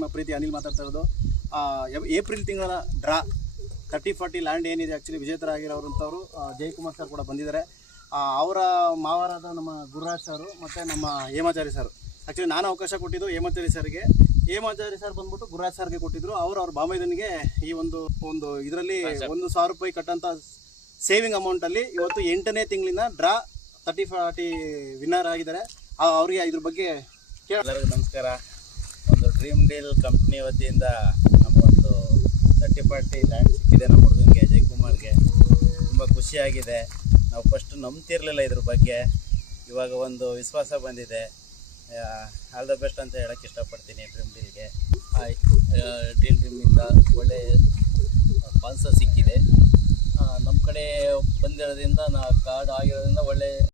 ನಿಮ್ಮ ಪ್ರೀತಿ ಅನಿಲ್ ಮಾತಾಡ್ತಾ ಇರೋದು. ಏಪ್ರಿಲ್ ತಿಂಗಳ ಡ್ರಾ 30-40 ಲ್ಯಾಂಡ್ ಏನಿದೆ ಆ್ಯಕ್ಚುಲಿ ವಿಜೇತರಾಗಿರೋರಂಥವ್ರು ಜಯಕುಮಾರ್ ಸರ್ ಕೂಡ ಬಂದಿದ್ದಾರೆ. ಅವರ ಮಾವರಾದ ನಮ್ಮ ಗುರುರಾಜ್ ಸರು ಮತ್ತು ನಮ್ಮ ಹೇಮಾಚಾರಿ ಸರ್. ಆ್ಯಕ್ಚುಲಿ ನಾನು ಅವಕಾಶ ಕೊಟ್ಟಿದ್ದು ಹೇಮಾಚಾರಿ ಸರ್ಗೆ. ಹೇಮಾಚಾರಿ ಸರ್ ಬಂದ್ಬಿಟ್ಟು ಗುರುರಾಜ್ ಸರ್ಗೆ ಕೊಟ್ಟಿದ್ರು. ಅವ್ರ ಬಾಮೈದನಿಗೆ ಈ ಒಂದು ಇದರಲ್ಲಿ 1,000 ರೂಪಾಯಿ ಕಟ್ಟಂಥ ಸೇವಿಂಗ್ ಅಮೌಂಟಲ್ಲಿ ಇವತ್ತು 8ನೇ ತಿಂಗಳಿನ ಡ್ರಾ 30-40 ವಿನ್ನರ್ ಆಗಿದ್ದಾರೆ. ಅವರಿಗೆ ಇದ್ರ ಬಗ್ಗೆ ಎಲ್ಲರಿಗೂ ನಮಸ್ಕಾರ. ಒಂದು ಡ್ರೀಮ್ ಡೀಲ್ ಕಂಪ್ನಿ ವತಿಯಿಂದ ನಮಗೊಂದು 30-40 ಲ್ಯಾಂಡ್ ಸಿಕ್ಕಿದೆ. ನಮ್ಮ ಹುಡುಗನಿಗೆ ಜಯಕುಮಾರ್ಗೆ ತುಂಬ ಖುಷಿಯಾಗಿದೆ. ನಾವು ಫಸ್ಟ್ ನಂಬ್ತಿರ್ಲಿಲ್ಲ ಇದ್ರ ಬಗ್ಗೆ, ಇವಾಗ ಒಂದು ವಿಶ್ವಾಸ ಬಂದಿದೆ. ಆಲ್ ದ ಬೆಸ್ಟ್ ಅಂತ ಹೇಳೋಕ್ಕೆ ಇಷ್ಟಪಡ್ತೀನಿ ಡ್ರೀಮ್ ಡೀಲ್ಗೆ. ಡ್ರೀಮಿಂದ ಒಳ್ಳೆ ಸ್ಪಾನ್ಸರ್ ಸಿಕ್ಕಿದೆ. ನಮ್ಮ ಕಡೆ ಬಂದಿರೋದ್ರಿಂದ ಕಾರ್ಡ್ ಆಗಿರೋದ್ರಿಂದ ಒಳ್ಳೆ